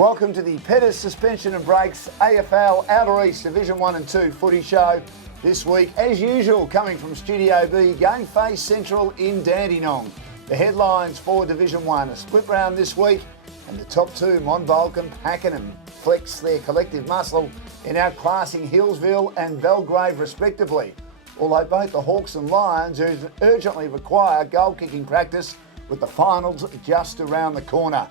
Welcome to the Pettis Suspension and Breaks AFL Outer East Division 1 and 2 footy show this week. As usual, coming from Studio B, GameFace Central in Dandenong. The headlines for Division 1, a split round this week, and the top two, Monbulk and Pakenham, flex their collective muscle in outclassing Hillsville and Belgrave respectively. Although both the Hawks and Lions urgently require goal-kicking practice with the finals just around the corner.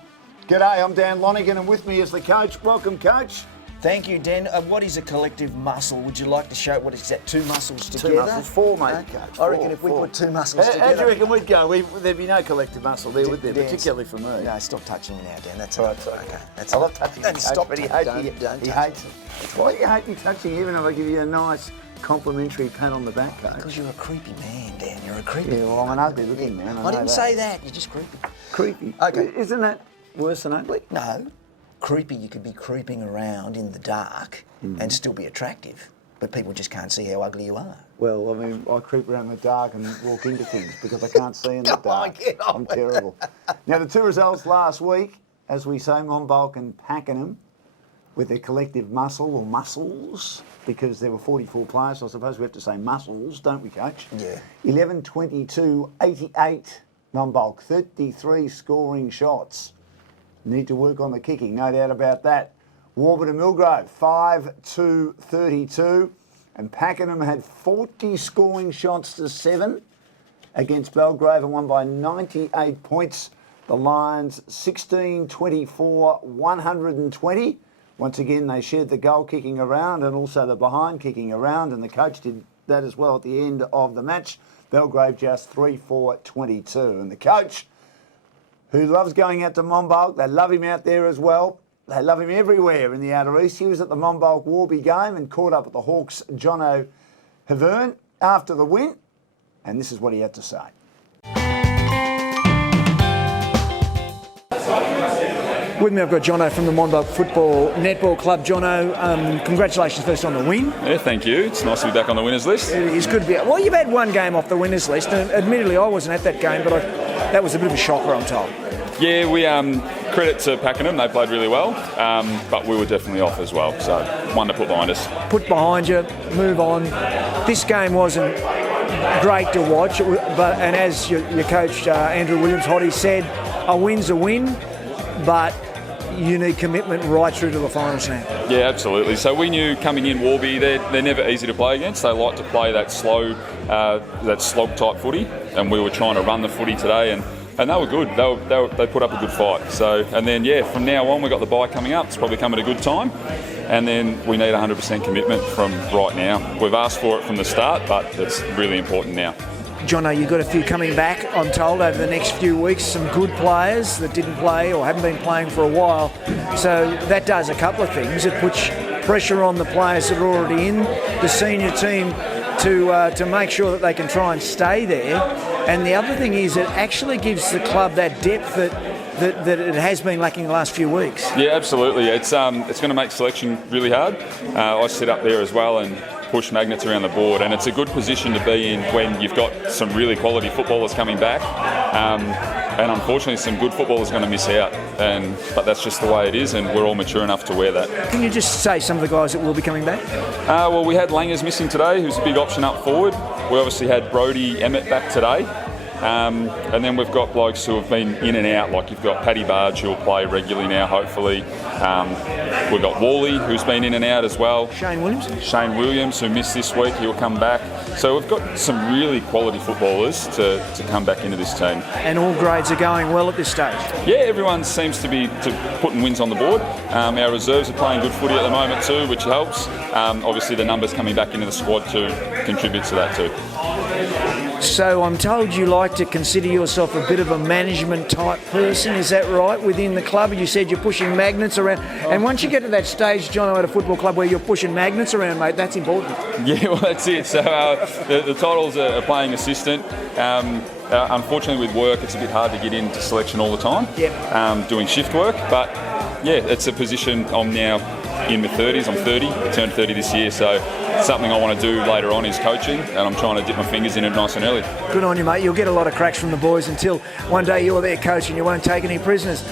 G'day, I'm Dan Lonigan and with me is the coach. Welcome, coach. Thank you, Dan. What is a collective muscle? Would you like to show what is that? Two muscles together? Two muscles, four, mate. Coach. I reckon if we put two muscles together... How do you reckon we'd go? There'd be no collective muscle there, would there? Dan, particularly for me. No, stop touching me now, Dan. That's all right. Okay. I love touching you, stop, but he hates it. Why do you hate me touching even if I give you a nice complimentary pat on the back, coach? Because you're a creepy man, Dan. You're a creepy man. Yeah, well, I'm an ugly looking man. I didn't say that. You're just creepy. Creepy? Okay. Isn't that worse than ugly? No. Creepy, you could be creeping around in the dark and still be attractive, but people just can't see how ugly you are. Well, I mean, I creep around in the dark and walk into things because I can't see in the dark. I'm terrible. Now, the two results last week, as we say, Monbulk and Pakenham, with their collective muscle or muscles, because there were 44 players, so I suppose we have to say muscles, don't we, coach? Yeah. 11-22-88, Monbulk, 33 scoring shots. Need to work on the kicking, no doubt about that. Warburton Millgrove, 5-2-32. And Pakenham had 40 scoring shots to 7 against Belgrave and won by 98 points. The Lions, 16-24, 120. Once again, they shared the goal kicking around and also the behind kicking around, and the coach did that as well at the end of the match. Belgrave just 3-4-22. And the coach, who loves going out to Monbulk, they love him out there as well. They love him everywhere in the Outer East. He was at the Monbulk Warby game and caught up with the Hawks' Jono Havern after the win. And this is what he had to say. With me, I've got Jono from the Monbulk Football Netball Club. Jono, congratulations first on the win. Yeah, thank you. It's nice to be back on the winners list. It is good to be. Well, you've had one game off the winners list, and admittedly, I wasn't at that game, but that was a bit of a shocker, I'm told. Yeah, we credit to Pakenham. They played really well, but we were definitely off as well. So one to put behind us. Put behind you, move on. This game wasn't great to watch, and as your coach Andrew Williams-Hoddy said, a win's a win, but you need commitment right through to the finals now. Yeah, absolutely. So we knew coming in Warby, they're never easy to play against. They like to play that slow, that slog type footy, and we were trying to run the footy today, and they were good. They put up a good fight. So, and then from now on, we got the bye coming up. It's probably come at a good time, and then we need 100% commitment from right now. We've asked for it from the start, but it's really important now. Jono, you've got a few coming back, I'm told, over the next few weeks. Some good players that didn't play or haven't been playing for a while. So that does a couple of things. It puts pressure on the players that are already in the senior team to make sure that they can try and stay there. And the other thing is it actually gives the club that depth that it has been lacking the last few weeks. Yeah, absolutely. It's going to make selection really hard. I sit up there as well and push magnets around the board, and it's a good position to be in when you've got some really quality footballers coming back, and unfortunately some good footballers are going to miss out, but that's just the way it is, and we're all mature enough to wear that. Can you just say some of the guys that will be coming back? Well, we had Langers missing today, who's a big option up forward. We obviously had Brodie Emmett back today. And then we've got blokes who have been in and out, like you've got Paddy Barge, who'll play regularly now, hopefully. We've got Wally, who's been in and out as well. Shane Williams, who missed this week, he'll come back. So we've got some really quality footballers to come back into this team. And all grades are going well at this stage? Yeah, everyone seems to be putting wins on the board. Our reserves are playing good footy at the moment too, which helps. Obviously the numbers coming back into the squad too contributes to that too. So I'm told you like to consider yourself a bit of a management type person, is that right, within the club? You said you're pushing magnets around, and once you get to that stage, Jono, at a football club where you're pushing magnets around, mate, that's important. Yeah, well, that's it. So the titles are playing assistant. Unfortunately with work, it's a bit hard to get into selection all the time, doing shift work, but yeah, it's a position I'm now in my 30s. I'm 30, I turned 30 this year, so something I want to do later on is coaching, and I'm trying to dip my fingers in it nice and early. Good on you, mate. You'll get a lot of cracks from the boys until one day you're their coach and you won't take any prisoners.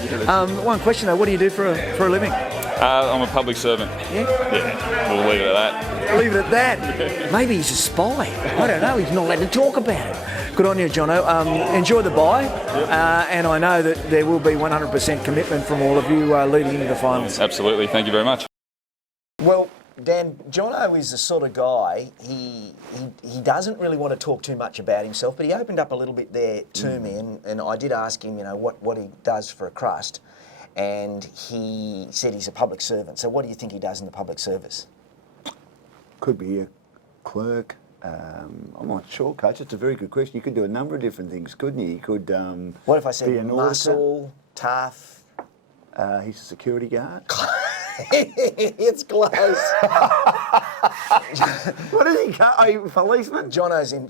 One question though, what do you do for a living? I'm a public servant. Yeah? Yeah, we'll leave it at that. Leave it at that. Maybe he's a spy. I don't know. He's not allowed to talk about it. Good on you, Jono. Enjoy the bye. And I know that there will be 100% commitment from all of you leading into the finals. Absolutely. Thank you very much. Well, Dan, Jono is the sort of guy, he doesn't really want to talk too much about himself, but he opened up a little bit there to me, and I did ask him, what he does for a crust, and he said he's a public servant. So what do you think he does in the public service? Could be a clerk. I'm not sure, Coach. It's a very good question. You could do a number of different things, couldn't you? You could What if I be said an muscle, tough? He's a security guard. It's close. What is he? Are you a policeman? Jono's in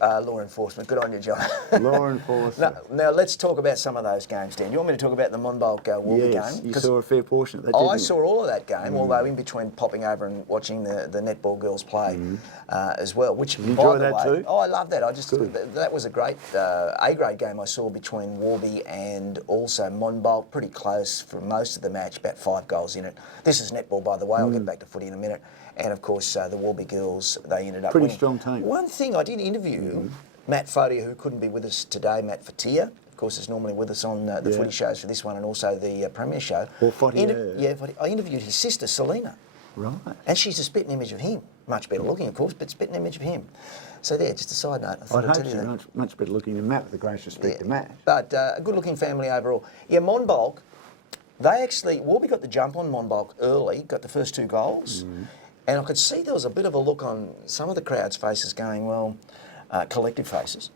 law enforcement. Good on you, John. Law enforcement. Now let's talk about some of those games, Dan. You want me to talk about the Monbulk Warby Yes, game? you saw a fair portion of that, didn't I you? saw all of that game, although in between popping over and watching the netball girls play as well. Which, you by enjoy the that way, too? Oh, I love that. Good. That was a great A-grade game I saw between Warby and also Monbulk. Pretty close for most of the match, about 5 goals in it. This is netball, by the way. I'll get back to footy in a minute. And of course, the Warby girls, they ended up Pretty winning. strong team. One thing I did interview Matt Footy, who couldn't be with us today, Matt Footy, of course, is normally with us on the footy shows for this one and also the Premier show. Or Footy, Footy. I interviewed his sister, Selena. Right. And she's a spitting image of him. Much better looking, of course, but spitting image of him. So there, just a side note. I thought I'd I'd hope tell you so. that. Much better looking than Matt, with the greatest respect to Matt. But a good-looking family overall. Yeah, Monbulk, Warby got the jump on Monbulk early, got the first 2 goals, and I could see there was a bit of a look on some of the crowd's faces going, collective faces,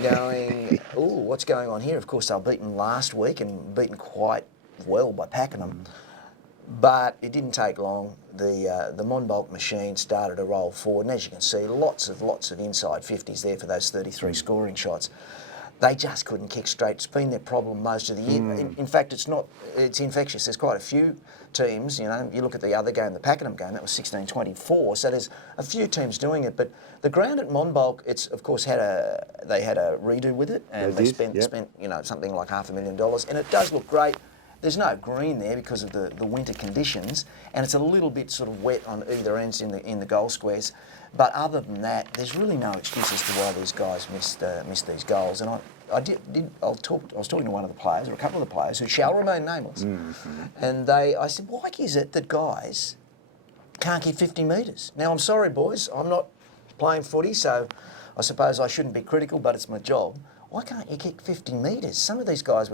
going, ooh, what's going on here? Of course, they were beaten last week and beaten quite well by Pakenham. But it didn't take long. The Monbulk machine started to roll forward, and as you can see, lots of inside 50s there for those 33 scoring shots. They just couldn't kick straight. It's been their problem most of the year. In fact, it's infectious. There's quite a few teams, you look at the other game, the Pakenham game, that was 16-24, so there's a few teams doing it, but the ground at Monbulk, it's of course they had a redo with it, and they spent something like $500,000, and it does look great. There's no green there because of the winter conditions, and it's a little bit sort of wet on either ends in the goal squares. But other than that, there's really no excuse as to why these guys missed these goals. And I was talking to one of the players, or a couple of the players, who shall remain nameless, and I said, why is it that guys can't kick 50 metres? Now, I'm sorry, boys, I'm not playing footy, so I suppose I shouldn't be critical, but it's my job. Why can't you kick 50 metres? Some of these guys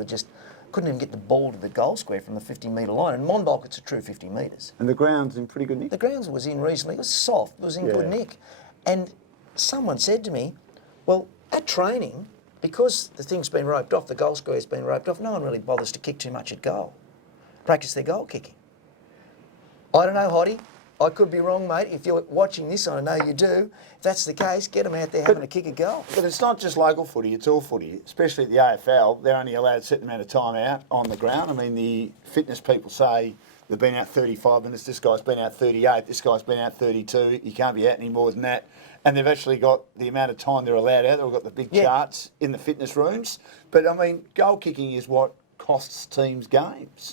couldn't even get the ball to the goal square from the 50-metre line. And Monbulk, it's a true 50 metres. And the ground's in pretty good nick? The grounds was in reasonably, it was soft, it was in good nick. And someone said to me, well, at training, because the thing's been roped off, the goal square's been roped off, no one really bothers to kick too much at goal. Practice their goal kicking. I don't know, Hottie. I could be wrong, mate. If you're watching this, I know you do. If that's the case, get them out there having a kick a goal. But it's not just local footy, it's all footy, especially at the AFL. They're only allowed a certain amount of time out on the ground. I mean, the fitness people say they've been out 35 minutes, this guy's been out 38, this guy's been out 32, you can't be out any more than that. And they've actually got the amount of time they're allowed out. They've got the big charts in the fitness rooms. But, I mean, goal kicking is what costs teams games,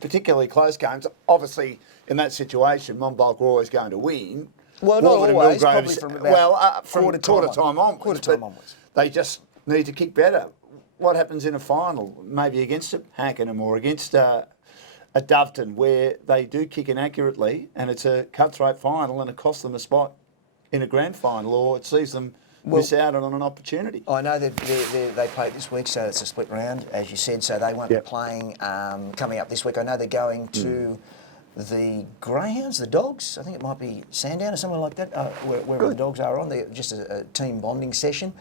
particularly close games. Obviously, in that situation, Monbulk were always going to win. Well, not always, probably from about quarter time onwards. They just need to kick better. What happens in a final, maybe against a Pakenham or against a Doveton, where they do kick inaccurately and it's a cutthroat final and it costs them a spot in a grand final, or it sees them miss out on an opportunity. I know they play this week, so it's a split round, as you said, so they won't be playing coming up this week. I know they're going to the Greyhounds, the Dogs, I think it might be Sandown or somewhere like that, wherever the Dogs are on. They're just a team bonding session.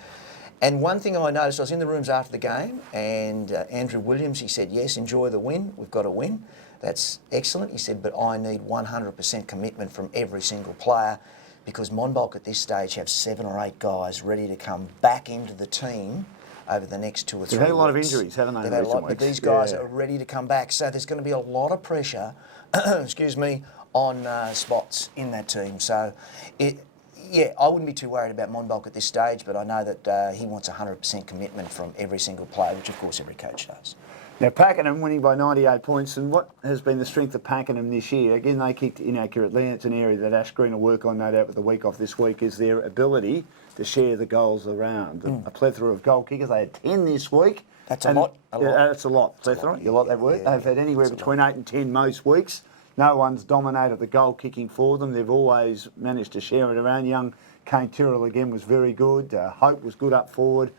And one thing I noticed, I was in the rooms after the game, and Andrew Williams, he said, yes, enjoy the win, we've got to win. That's excellent. He said, but I need 100% commitment from every single player, because Monbulk at this stage have 7 or 8 guys ready to come back into the team over the next 2 or 3 They've weeks. had a lot of injuries, haven't they, They've in had a recent lot, but weeks? these guys Yeah. are ready to come back. So there's going to be a lot of pressure, excuse me, on spots in that team. So, I wouldn't be too worried about Monbulk at this stage, but I know that he wants 100% commitment from every single player, which of course every coach does. Now, Pakenham winning by 98 points, and what has been the strength of Pakenham this year? Again, they kicked inaccurately, and it's an area that Ash Green will work on, no doubt, with the week off this week, is their ability to share the goals around. A plethora of goal kickers. They had 10 this week. That's a lot. Yeah, that's a lot. Plethora. You like that word? Yeah, They've had anywhere between 8 and 10 most weeks. No one's dominated the goal kicking for them. They've always managed to share it around. Young Kane Tyrrell again was very good. Hope was good up forward.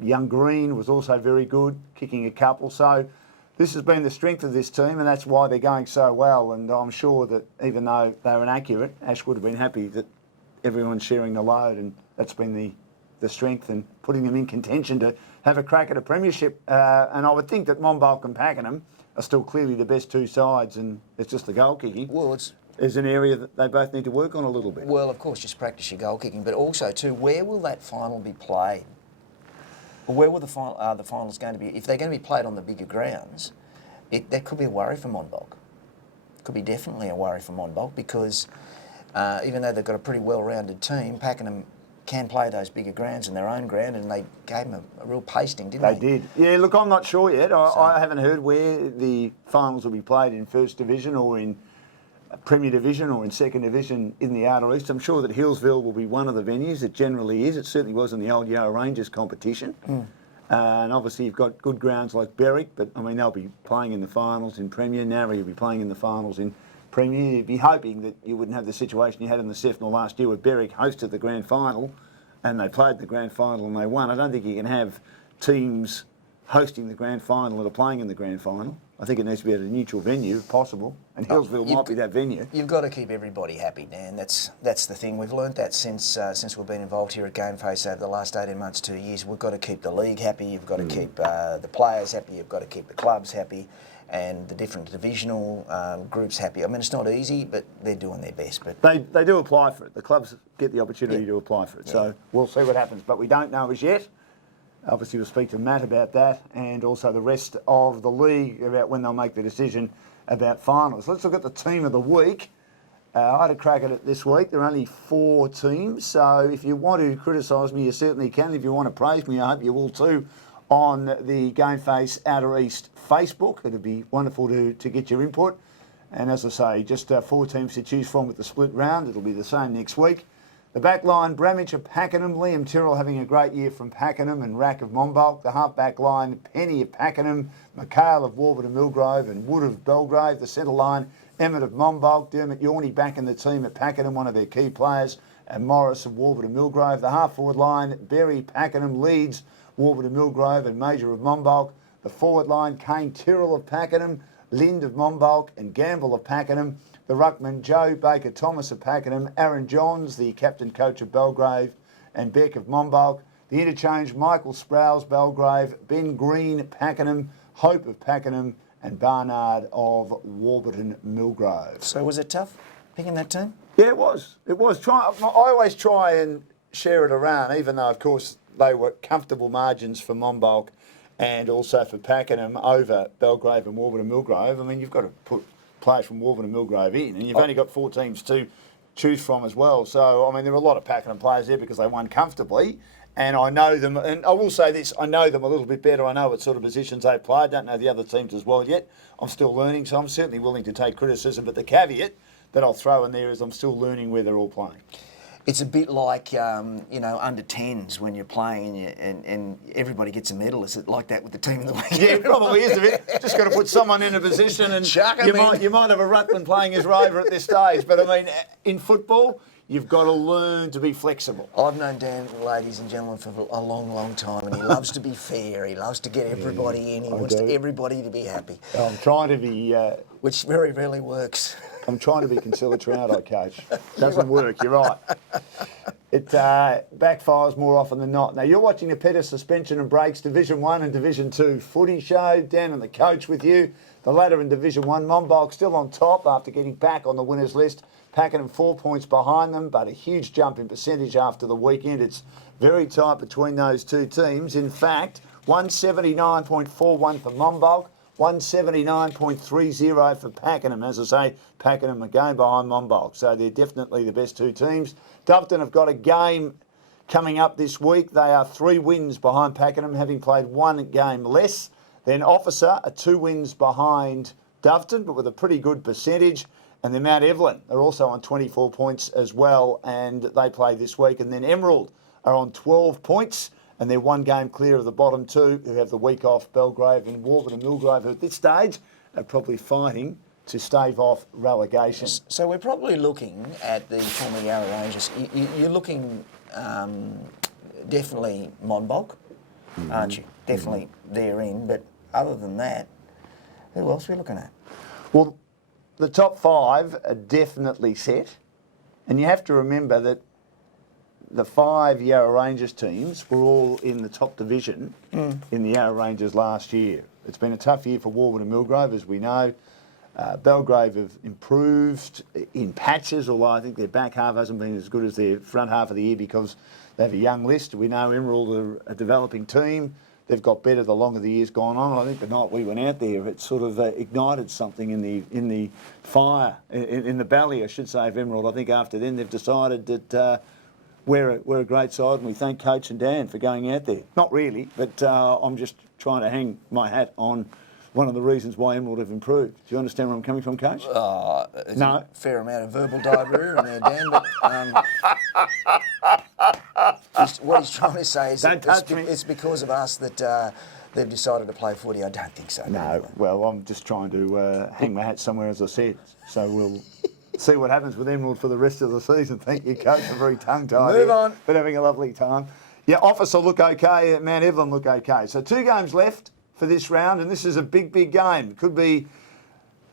Young Green was also very good, kicking a couple. So this has been the strength of this team, and that's why they're going so well. And I'm sure that even though they were inaccurate, Ash would have been happy that everyone's sharing the load, and that's been the strength and putting them in contention to have a crack at a premiership. And I would think that Monbulk and Pakenham are still clearly the best two sides, and it's just the goal kicking. Well, is an area that they both need to work on a little bit. Well, of course, just practice your goal kicking, but also too, where will that final be played? Or where will the finals going to be? If they're going to be played on the bigger grounds, that could be a worry for Monbulk. Could be definitely a worry for Monbulk because even though they've got a pretty well-rounded team, Pakenham can play those bigger grounds in their own ground, and they gave them a real pasting, didn't they? They did. Yeah, look, I'm not sure yet. I haven't heard where the finals will be played, in First Division or in Premier Division or in Second Division in the Outer East. I'm sure that Hillsville will be one of the venues. It generally is. It certainly was in the old Yarra Rangers competition. And obviously you've got good grounds like Berwick, but I mean they'll be playing in the finals in Premier. Narry will be playing in the finals in Premier. You'd be hoping that you wouldn't have the situation you had in the Sefnal last year where Berwick hosted the grand final and they played the grand final and they won. I don't think you can have teams hosting the grand final that are playing in the grand final. I think it needs to be at a neutral venue if possible, and Hillsville might be that venue. You've got to keep everybody happy, Dan. That's the thing. We've learnt that since we've been involved here at GameFace over the last 18 months, 2 years. We've got to keep the league happy. You've got to keep the players happy. You've got to keep the clubs happy, and the different divisional groups happy. I mean, it's not easy, but they're doing their best. But they do apply for it. The clubs get the opportunity to apply for it. Yeah. So we'll see what happens, but we don't know as yet. Obviously, we'll speak to Matt about that and also the rest of the league about when they'll make the decision about finals. Let's look at the team of the week. I had a crack at it this week. There are only 4 teams, so if you want to criticise me, you certainly can. If you want to praise me, I hope you will too on the GameFace Outer East Facebook. It'd be wonderful to get your input. And as I say, just 4 teams to choose from with the split round. It'll be the same next week. The back line, Bramage of Pakenham, Liam Tyrrell having a great year from Pakenham and Rack of Monbulk. The half back line, Penny of Pakenham, McHale of Warburton Millgrove and Wood of Belgrave. The centre line, Emmett of Monbulk, Dermot Yorney back in the team at Pakenham, one of their key players, and Morris of Warburton Millgrove. The half forward line, Berry, Pakenham, Leeds, Warburton Millgrove and Major of Monbulk. The forward line, Kane Tyrrell of Pakenham, Lind of Monbulk and Gamble of Pakenham. The ruckman, Joe Baker Thomas of Pakenham, Aaron Johns, the captain coach of Belgrave, and Beck of Monbulk. The interchange, Michael Sprouse, Belgrave, Ben Green, Pakenham, Hope of Pakenham, and Barnard of Warburton Millgrove. so was it tough picking that team? Yeah, it was. It was. I always try and share it around, even though, of course, they were comfortable margins for Monbulk and also for Pakenham over Belgrave and Warburton Millgrove. I mean, you've got to put players from Warburton and Millgrove in, and you've only got 4 teams to choose from as well. So, I mean, there are a lot of Pakenham players there because they won comfortably, and I know them, and I will say this, I know them a little bit better. I know what sort of positions they play. I don't know the other teams as well yet. I'm still learning, so I'm certainly willing to take criticism, but the caveat that I'll throw in there is I'm still learning where they're all playing. It's a bit like, under 10s when you're playing and everybody gets a medal. Is it like that with the team of the week? Yeah, it probably is a bit. Just got to put someone in a position and Chuck 'em in. you might have a ruckman playing as rover at this stage. But, I mean, in football, you've got to learn to be flexible. I've known Dan, ladies and gentlemen, for a long, long time, and he loves to be fair. He loves to get everybody in. He wants everybody to be happy, I'm trying to be... which very rarely works. I'm trying to be conciliatory, aren't I, Coach? Doesn't work, you're right. It backfires more often than not. Now, you're watching the Pettis Suspension and Breaks Division 1 and Division 2 footy show. Dan and the coach with you. The ladder in Division 1. Monbulk still on top after getting back on the winners list. Pakenham 4 points behind them, but a huge jump in percentage after the weekend. It's very tight between those two teams. In fact, 179.41 for Monbulk, 179.30 for Pakenham. As I say, Pakenham are going behind Monbulk, so they're definitely the best two teams. Doveton have got a game coming up this week. They are 3 wins behind Pakenham, having played 1 game less. Then Officer are 2 wins behind Doveton, but with a pretty good percentage. And then Mount Evelyn are also on 24 points as well, and they play this week. And then Emerald are on 12 points, and they're 1 game clear of the bottom 2, who have the week off, Belgrave and Warburton and Millgrave, who at this stage are probably fighting to stave off relegation. So we're probably looking at the former Yarra Rangers. You're looking definitely Monbulk, aren't you? Definitely they're in, but other than that, who else are we looking at? Well, the top 5 are definitely set, and you have to remember that the 5 Yarra Rangers teams were all in the top division in the Yarra Rangers last year. It's been a tough year for Warburton and Millgrave, as we know. Belgrave have improved in patches, although I think their back half hasn't been as good as their front half of the year because they have a young list. We know Emerald are a developing team. They've got better the longer the year's gone on. I think the night we went out there, it sort of ignited something in the fire, in the belly, I should say, of Emerald. I think after then they've decided that we're a great side, and we thank Coach and Dan for going out there. Not really, but I'm just trying to hang my hat on one of the reasons why Emerald have improved. Do you understand where I'm coming from, Coach? No. A fair amount of verbal diarrhea in there, Dan, but what he's trying to say is it's because of us that they've decided to play footy. I don't think so. No, well, I'm just trying to hang my hat somewhere, as I said. So we'll see what happens with Emerald for the rest of the season. Thank you, Coach. I'm very tongue-tied. Move on. But having a lovely time. Yeah, Officer look okay. Mount Evelyn look okay. So 2 games left for this round, and this is a big, big game. Could be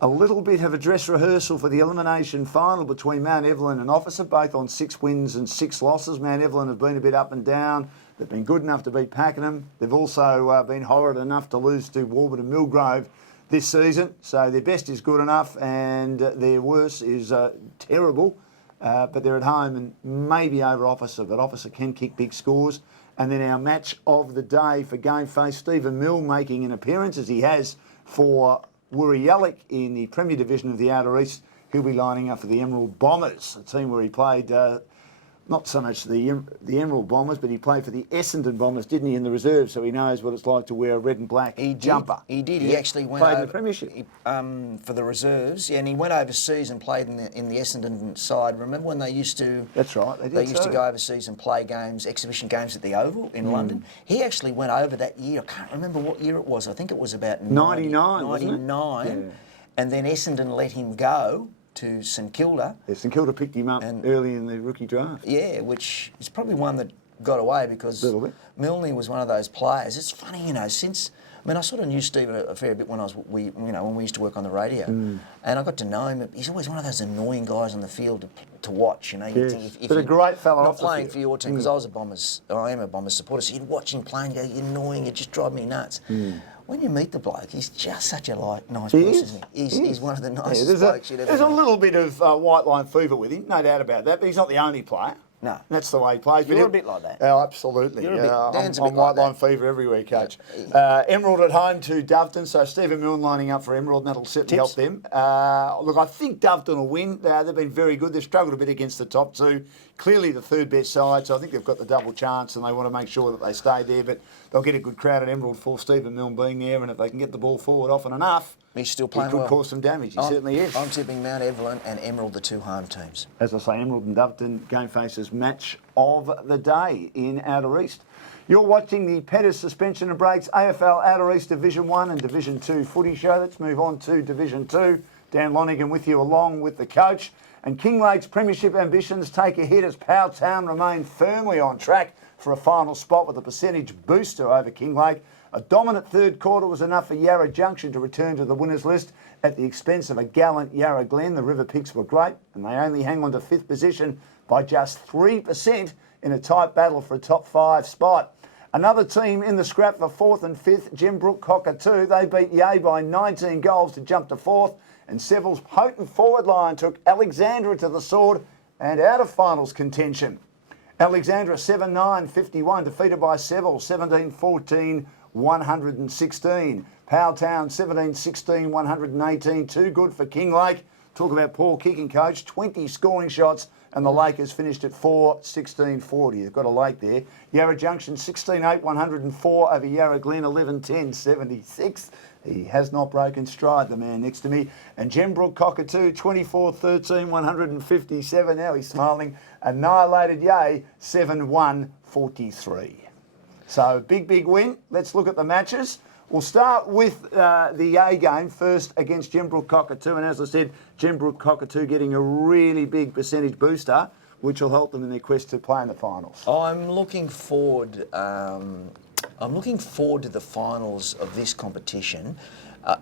a little bit of a dress rehearsal for the elimination final between Mount Evelyn and Officer, both on 6 wins and 6 losses. Mount Evelyn have been a bit up and down. They've been good enough to beat Pakenham. They've also been horrid enough to lose to Warburton and Millgrave this season. So their best is good enough and their worst is terrible. But they're at home and maybe over Officer, but Officer can kick big scores. And then our match of the day for GameFace, Stephen Mill making an appearance, as he has for Wurriyallik in the Premier Division of the Outer East. He'll be lining up for the Emerald Bombers, a team where he played not so much the Emerald Bombers, but he played for the Essendon Bombers, didn't he, in the reserve? So he knows what it's like to wear a red and black jumper. He did. Yeah. He actually went played over in the Premiership for the reserves, and he went overseas and played in the Essendon side. Remember when they used to? That's right. They used to go overseas and play games, exhibition games at the Oval in London. He actually went over that year. I can't remember what year it was. I think it was about 99. 99. Yeah. And then Essendon let him go to St Kilda. Yeah, St Kilda picked him up early in the rookie draft. Yeah, which is probably one that got away because Milne was one of those players. It's funny, since I sort of knew Steve a fair bit when when we used to work on the radio, and I got to know him. He's always one of those annoying guys on the field to watch. You think if but a great fella not off the playing field. for your team because I am a Bombers supporter. So you'd watch him play and go, "You're annoying. You just drive me nuts." When you meet the bloke, he's just such a nice person, isn't he? He's one of the nicest blokes you'd ever There's a meet. little bit of white line fever with him, no doubt about that, but he's not the only player. No. That's the way he plays. You're a bit like that. Oh, absolutely. You're a bit- Dan's a I'm bit white like line that. fever everywhere, Coach. Emerald at home to Doveton, so Stephen Milne lining up for Emerald, and that'll certainly help them. Look, I think Doveton will win. They've been very good. They've struggled a bit against the top 2. Clearly the 3rd best side, so I think they've got the double chance and they want to make sure that they stay there, but they'll get a good crowd at Emerald for Stephen Milne being there, and if they can get the ball forward often enough, He's still he playing could well. cause some damage. He certainly is. I'm tipping Mount Evelyn and Emerald, the 2 home teams. As I say, Emerald and Doveton, GameFace's match of the day in Outer East. You're watching the Pettis Suspension and Breaks AFL Outer East Division 1 and Division 2 footy show. Let's move on to Division 2. Dan Lonigan with you along with the coach. And Kinglake's premiership ambitions take a hit as Powtown remain firmly on track for a final spot with a percentage booster over Kinglake. A dominant third quarter was enough for Yarra Junction to return to the winners list at the expense of a gallant Yarra Glen. The River Picks were great, and they only hang on to 5th position by just 3% in a tight battle for a top 5 spot. Another team in the scrap for 4th and 5th, Gembrook Cockatoo. They beat Yea by 19 goals to jump to 4th, and Seville's potent forward line took Alexandra to the sword and out of finals contention. Alexandra 7-9-51, defeated by Seville 17-14-116. Powelltown 17-16-118, too good for Kinglake. Talk about Paul kicking coach, 20 scoring shots, and the Lakers finished at 4-16-40. They've got a lake there. Yarra Junction 16-8-104 over Yarra Glen 11-10-76. He has not broken stride, the man next to me. And Gembrook Cockatoo 24-13-157. Now he's smiling. Annihilated Yea 7-1-43. So big win. Let's look at the matches. We'll start with the A game first against Gembrook Cockatoo. And as I said, Gembrook Cockatoo getting a really big percentage booster, which will help them in their quest to play in the finals. I'm looking forward. I'm looking forward to the finals of this competition.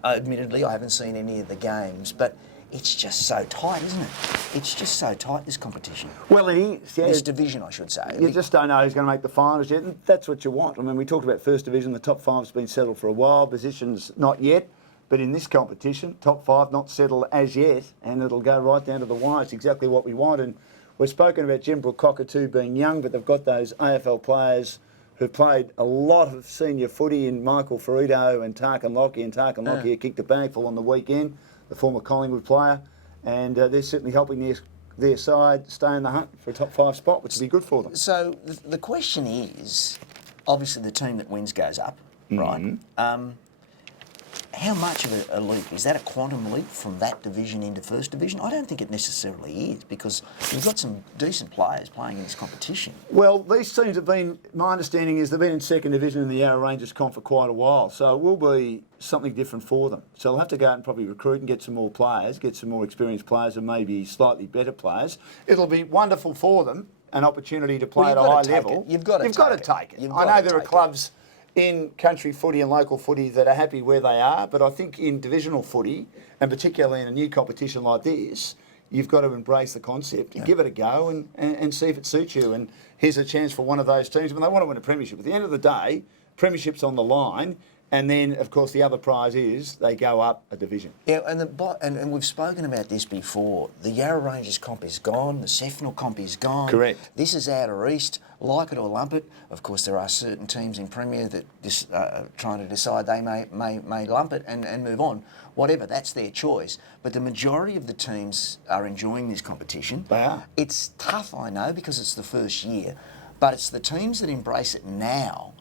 Admittedly, I haven't seen any of the games, but it's just so tight, isn't it? It's just so tight, this competition. Well, it is. Yeah. This division, I should say. You just don't know who's going to make the finals yet, and that's what you want. I mean, we talked about First Division. The top 5's been settled for a while. Positions not yet, but in this competition, top 5 not settled as yet, and it'll go right down to the wire. It's exactly what we want. And we've spoken about Gembrook Cockatoo being young, but they've got those AFL players who've played a lot of senior footy in Michael Ferrito and Tarkin Lockyer. And Tarkin Lockyer kicked a bagful on the weekend, the former Collingwood player, and they're certainly helping their side stay in the hunt for a top 5 spot, which would be good for them. So the question is, obviously the team that wins goes up, right? How much of a leap? Is that a quantum leap from that division into First Division? I don't think it necessarily is, because we've got some decent players playing in this competition. Well, these teams have been, my understanding is they've been in Second Division in the Yarra Rangers comp for quite a while, so it will be something different for them. So they'll have to go out and probably recruit and get some more players, get some more experienced players and maybe slightly better players. It'll be wonderful for them, an opportunity to play at a high level. You've got to take it. I know there are clubs in country footy and local footy that are happy where they are, but I think in divisional footy, and particularly in a new competition like this, you've got to embrace the concept and give it a go and see if it suits you. And here's a chance for one of those teams. When they want to win a premiership, at the end of the day, premiership's on the line, and then, of course, the other prize is they go up a division. Yeah, and we've spoken about this before. The Yarra Rangers comp is gone. The Sefnal comp is gone. Correct. This is outer east. Like it or lump it. Of course, there are certain teams in Premier that trying to decide they may lump it and move on. Whatever, that's their choice. But the majority of the teams are enjoying this competition. They are. It's tough, I know, because it's the first year. But it's the teams that embrace it now.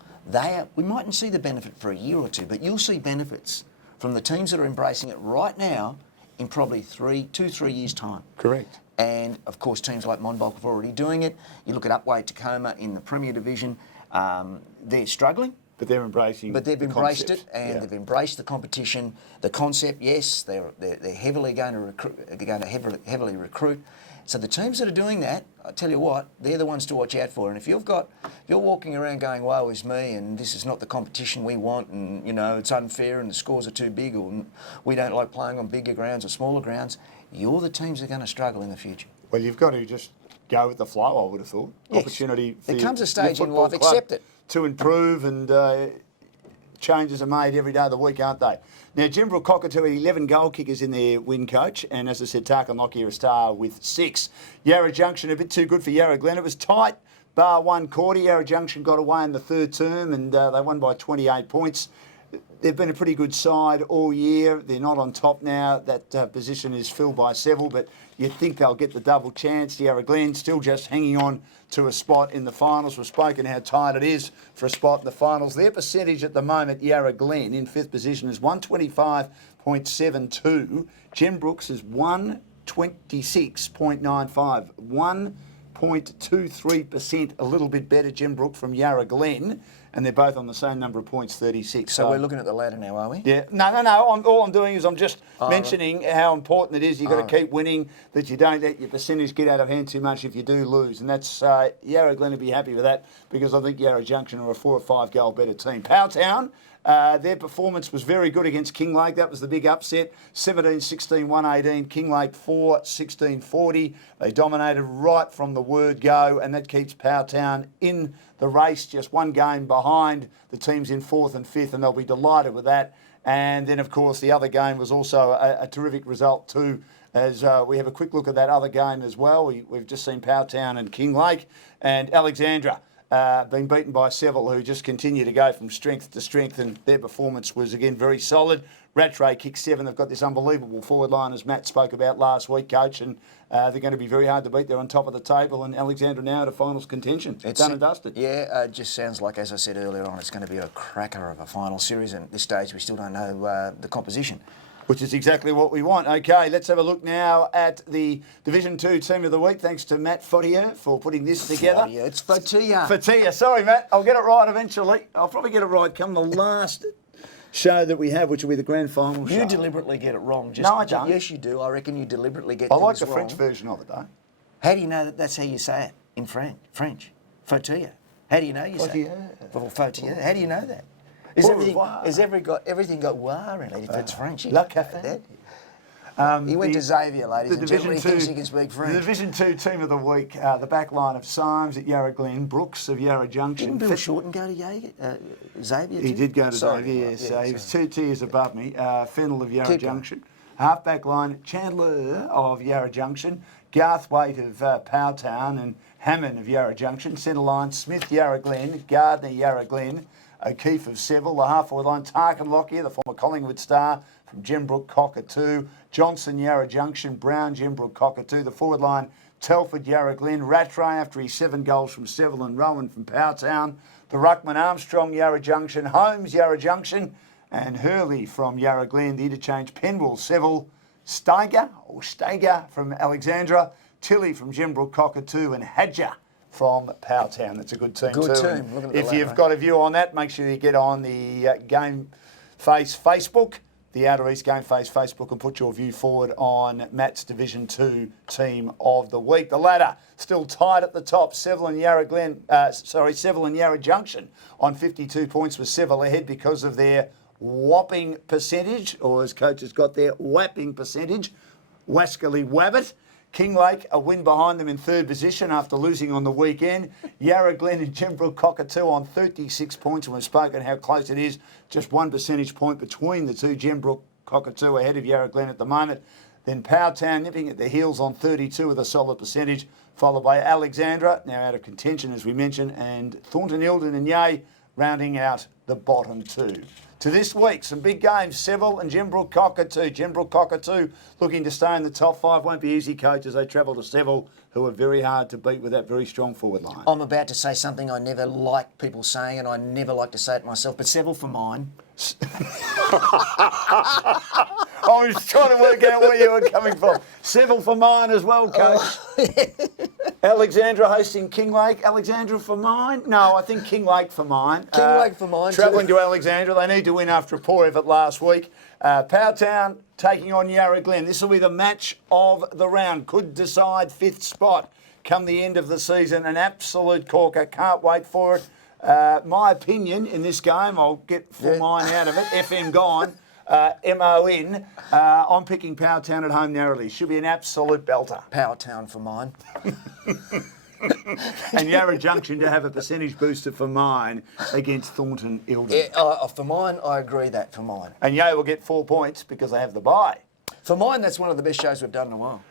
We mightn't see the benefit for a year or two, but you'll see benefits from the teams that are embracing it right now in probably 2-3 years' time. Correct. And of course, teams like Monbulk are already doing it. You look at Upwey Tacoma in the Premier Division, they're struggling. But they're embracing. But they've the embraced concept. it, and they've embraced the competition, the concept. Yes, they're heavily going to recruit. They're going to heavily recruit. So the teams that are doing that, I tell you what, they're the ones to watch out for. And if you're walking around going, "Woe is me," and this is not the competition we want, and it's unfair, and the scores are too big, or we don't like playing on bigger grounds or smaller grounds, you're the teams that are going to struggle in the future. Well, you've got to just go with the flow, I would have thought. Yes. Opportunity for there comes a stage your in football life, club accept it. to improve, and changes are made every day of the week, aren't they? Now, Gembrook Cockatoo had 11 goal kickers in their win, coach, and as I said, Tarkin Lockyer a star with 6. Yarra Junction a bit too good for Yarra Glen. It was tight, bar one quarter. Yarra Junction got away in the third term, and they won by 28 points. They've been a pretty good side all year. They're not on top now. That position is filled by Seville, but you'd think they'll get the double chance. Yarra Glen still just hanging on to a spot in the finals. We've spoken how tight it is for a spot in the finals. Their percentage at the moment, Yarra Glen, in 5th position, is 125.72. Gembrook's is 126.95. 1.23%, a little bit better, Gembrook from Yarra Glen. And they're both on the same number of points, 36. So we're looking at the ladder now, are we? Yeah. No. All I'm doing is I'm just mentioning how important it is. You've got to keep winning, that you don't let your percentage get out of hand too much if you do lose. And that's Yarra Glen to be happy with that, because I think Yarra Junction are a 4 or 5 goal better team. Powelltown Their performance was very good against Kinglake. That was the big upset. 17-16, 118. Kinglake 4-16-40. They dominated right from the word go, and that keeps Powtown in the race, just one game behind the teams in 4th and 5th, and they'll be delighted with that. And then, of course, the other game was also a terrific result too, as we have a quick look at that other game as well. We've just seen Powtown and Kinglake, and Alexandra been beaten by Seville, who just continue to go from strength to strength, and their performance was, again, very solid. Rattray kicked 7. They've got this unbelievable forward line, as Matt spoke about last week, Coach, and they're going to be very hard to beat. They're on top of the table, and Alexandra now at a finals contention. It's done and dusted. Yeah, it just sounds like, as I said earlier on, it's going to be a cracker of a final series, and at this stage we still don't know the composition. Which is exactly what we want. Okay, let's have a look now at the Division 2 Team of the Week. Thanks to Matt Footy for putting this together. Yeah, it's Footy. Footy. Sorry, Matt. I'll get it right eventually. I'll probably get it right come the last show that we have, which will be the grand final show. You deliberately get it wrong. No, I don't. Yes, you do. I reckon you deliberately get I things like the wrong. French version of it, though. How do you know that that's how you say it in French? Footy. How do you know you say it? Footy. How do you know that? Is everything got "war" in it if it's French? La Café. He went to Xavier, ladies and gentlemen. He thinks he can speak French. The Division 2 Team of the Week, the back line of Symes at Yarra Glen, Brooks of Yarra Junction. Didn't Bill Shorten go to Xavier? He did go to Xavier, yes. He was 2 tiers above me. Fennell of Yarra Junction. Half-back line, Chandler of Yarra Junction, Garthwaite of Powtown, and Hammond of Yarra Junction. Centre line, Smith, Yarra Glen, Gardner, Yarra Glen, O'Keefe of Seville. The half-forward line, Tarkin Lockyer, the former Collingwood star, from Gembrook, Cockatoo. Johnson, Yarra Junction, Brown, Gembrook, Cockatoo. The forward line, Telford, Yarra Glen, Rattray after his 7 goals from Seville, and Rowan from Powtown. The ruckman, Armstrong, Yarra Junction, Holmes, Yarra Junction, and Hurley from Yarra Glen. The interchange, Penwell, Seville, Steiger from Alexandra, Tilley from Gembrook, Cockatoo, and Hadger from Powtown. That's a good team Good too. team. If you've got a view on that, make sure you get on the GameFace Facebook, the Outer East GameFace Facebook, and put your view forward on Matt's Division 2 Team of the Week. The ladder still tied at the top. Seville and Yarra Junction on 52 points, with Seville ahead because of their whopping percentage, or as Coach has got their whapping percentage, Wascally Wabbit. Kinglake, a win behind them in 3rd position after losing on the weekend. Yarra Glen and Gembrook Cockatoo on 36 points, and we've spoken how close it is. Just 1 percentage point between the two. Gembrook Cockatoo ahead of Yarra Glen at the moment. Then Powtown nipping at the heels on 32 with a solid percentage, followed by Alexandra, now out of contention as we mentioned, and Thornton, Eildon and Yea rounding out the bottom 2. To this week, some big games, Seville and Gembrook Cockatoo. Gembrook Cockatoo looking to stay in the top 5. Won't be easy, Coach, as they travel to Seville, who are very hard to beat with that very strong forward line. I'm about to say something I never like people saying, and I never like to say it myself, but Seville for mine. I was trying to work out where you were coming from. Seville for mine as well, Coach. Alexandra hosting Kinglake. Alexandra for mine? No, I think Kinglake for mine. Kinglake for mine. Travelling to Alexandra. They need to win after a poor effort last week. Powtown taking on Yarra Glen. This will be the match of the round. Could decide 5th spot come the end of the season. An absolute corker. Can't wait for it. My opinion in this game, I'll get full mine out of it. FM gone. MON. I'm picking Powtown at home narrowly. Should be an absolute belter. Powtown for mine. And Yarra Junction to have a percentage booster for mine against Thornton Eildon. Yeah, for mine, I agree that for mine. And Yale will get 4 points because they have the bye. For mine, that's one of the best shows we've done in a while.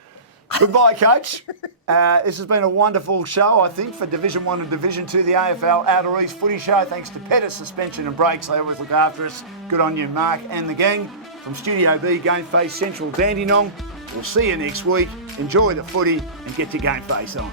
Goodbye, Coach. This has been a wonderful show, I think, for Division 1 and Division 2, the AFL Outer East Footy Show. Thanks to Pettis Suspension and Brakes. They always look after us. Good on you, Mark and the gang. From Studio B, GameFace Central, Dandenong. We'll see you next week. Enjoy the footy and get your GameFace on.